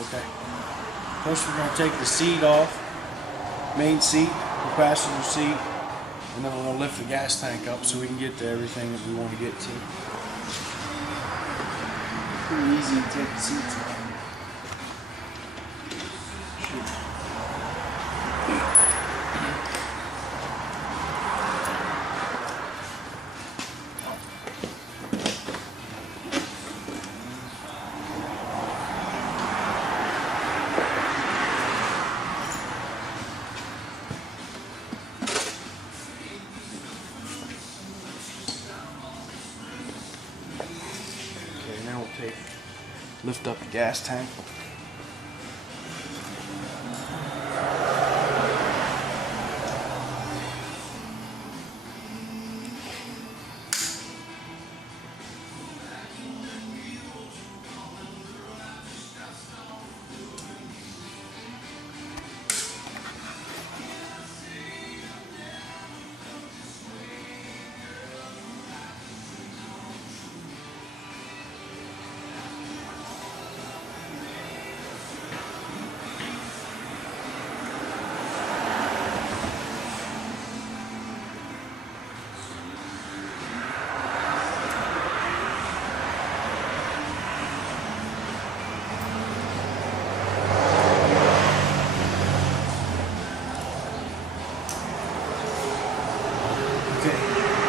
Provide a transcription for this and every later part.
Okay. First we're going to take the seat off, main seat, the passenger seat, and then we're going to lift the gas tank up so we can get to everything that we want to get to. Pretty easy to take the seats off. Lift up the gas tank.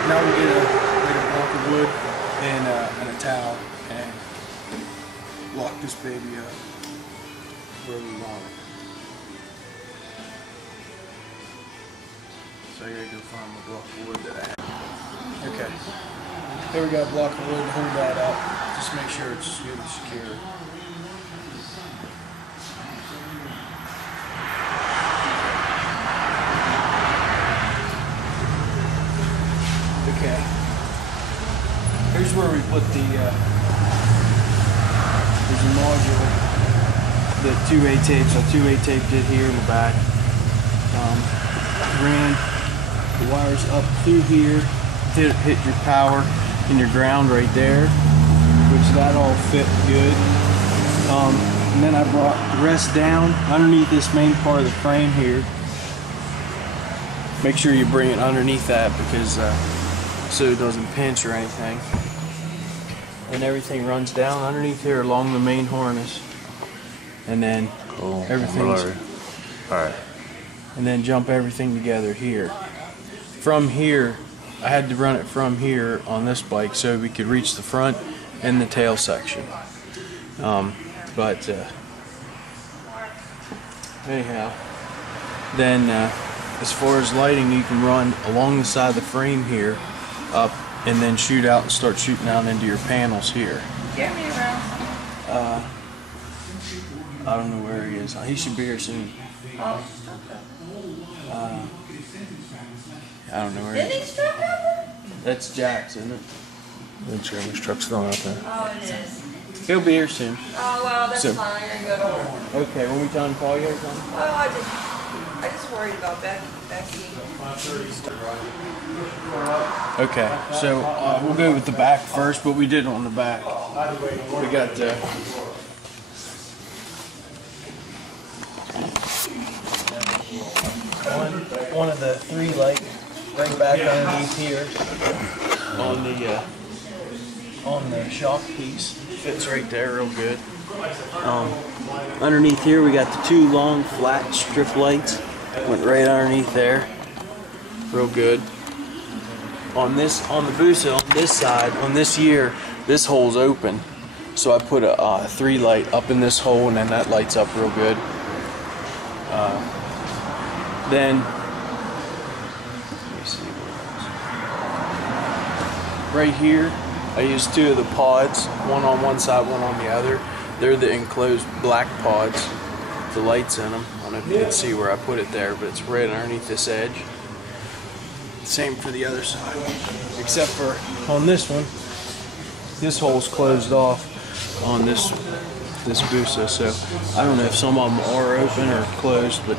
Now we get a block of wood and a towel and lock this baby up where we want it. So I gotta go find my block of wood that I have. Okay, here we got a block of wood to hold that up. Just make sure it's good and secure. Okay, here's where we put the, there's a module, the 2A tape, so 2A taped it here in the back. Ran the wires up through here, hit your power and your ground right there, which that all fit good. And then I brought the rest down underneath this main part of the frame here. Make sure you bring it underneath that because so it doesn't pinch or anything. And everything runs down underneath here along the main harness. And then everything's alright. And then jump everything together here. From here, I had to run it from here on this bike so we could reach the front and the tail section. Anyhow, then as far as lighting, you can run along the side of the frame here up and then shoot out and start shooting out into your panels here. Get me around. I don't know where he is. He should be here soon. Oh, okay. I don't know where he is. Denny's truck out there? That's Jack's, isn't it? The Jeremy's truck's still out there. Oh, it is. He'll be here soon. Oh, well, that's So, fine. You're gonna go to work. okay, when we time to call you or something? Oh, I just worried about Becky. Okay, so we'll go with the back first, but we did on the back. We got one of the 3 lights right back underneath here on the shock piece. Fits right there real good. Underneath here we got the 2 long flat strip lights. Went right underneath there. Real good. On the Busa, on this side, on this year, this hole's open. So I put a 3 light up in this hole and then that lights up real good. Then, let me see right here, I used 2 of the pods, one on one side, one on the other. They're the enclosed black pods, the lights in them. I don't know if you can see where I put it there, but it's right underneath this edge. Same for the other side, except for on this one, this hole's closed off on this Busa, so I don't know if some of them are open or closed, but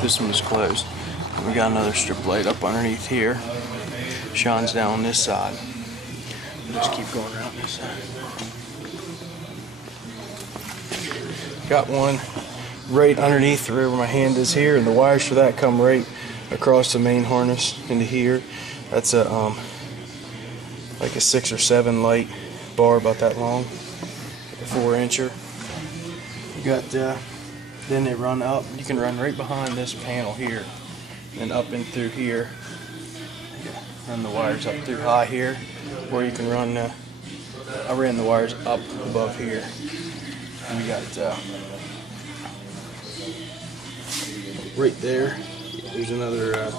this one's closed. And we got another strip light up underneath here, shines down on this side. We'll just keep going around this side. got one right underneath where my hand is here, and the wires for that come right across the main harness into here. That's a like a 6 or 7 light bar about that long, like a 4-incher. You got then they run up. You can run right behind this panel here and up and through here. Run the wires up through high here, or you can run. I ran the wires up above here. And we got right there. There's another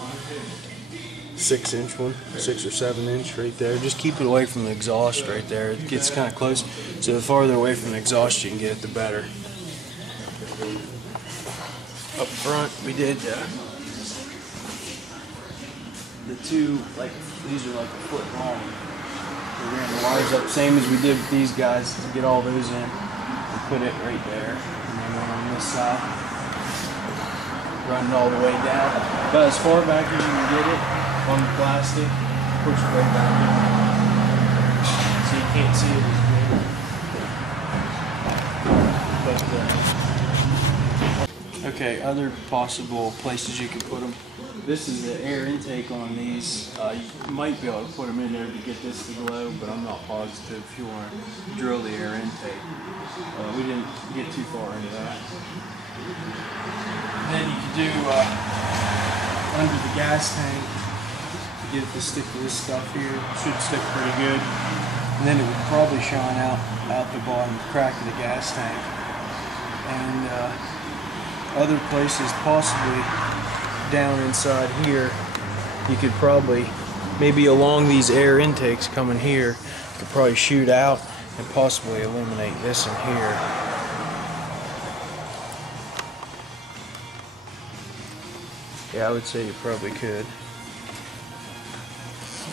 6-inch one, 6 or 7-inch right there. Just keep it away from the exhaust right there. It gets kind of close. So the farther away from the exhaust you can get it, the better. Up front, we did the two, like these are like a foot long. We ran the wires up, same as we did with these guys, to get all those in. We put it right there, and then one on this side. Run it all the way down, about as far back as you can get it on the plastic. Push it right back in, so you can't see it as good. But okay, other possible places you can put them. This is the air intake on these. You might be able to put them in there to get this to glow, but I'm not positive if you want to drill the air intake. We didn't get too far into that. And then you could do under the gas tank to get it to stick to this stuff here. It should stick pretty good. And then it would probably shine out the bottom crack of the gas tank. And other places, possibly down inside here, you could probably, maybe along these air intakes coming here, you could probably shoot out and possibly eliminate this in here. Yeah, I would say you probably could.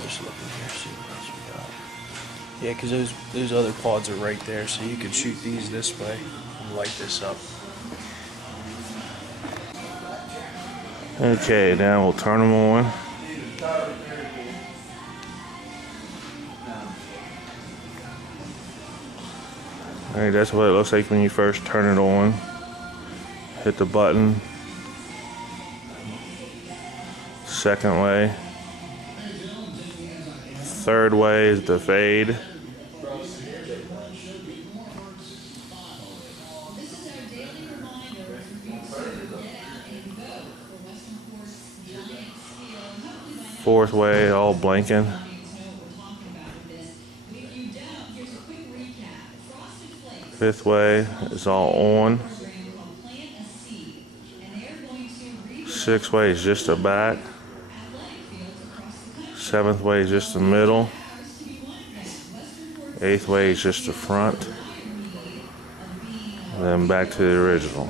Just looking here, see what else we got. Yeah, because those other pods are right there, so you could shoot these this way and light this up. Okay, now we'll turn them on. Alright, that's what it looks like when you first turn it on. Hit the button. Second way. Third way is the fade. Fourth way, all blinking. Fifth way is all on. Sixth way is just the back. Seventh way is just the middle. Eighth way is just the front. And then back to the original.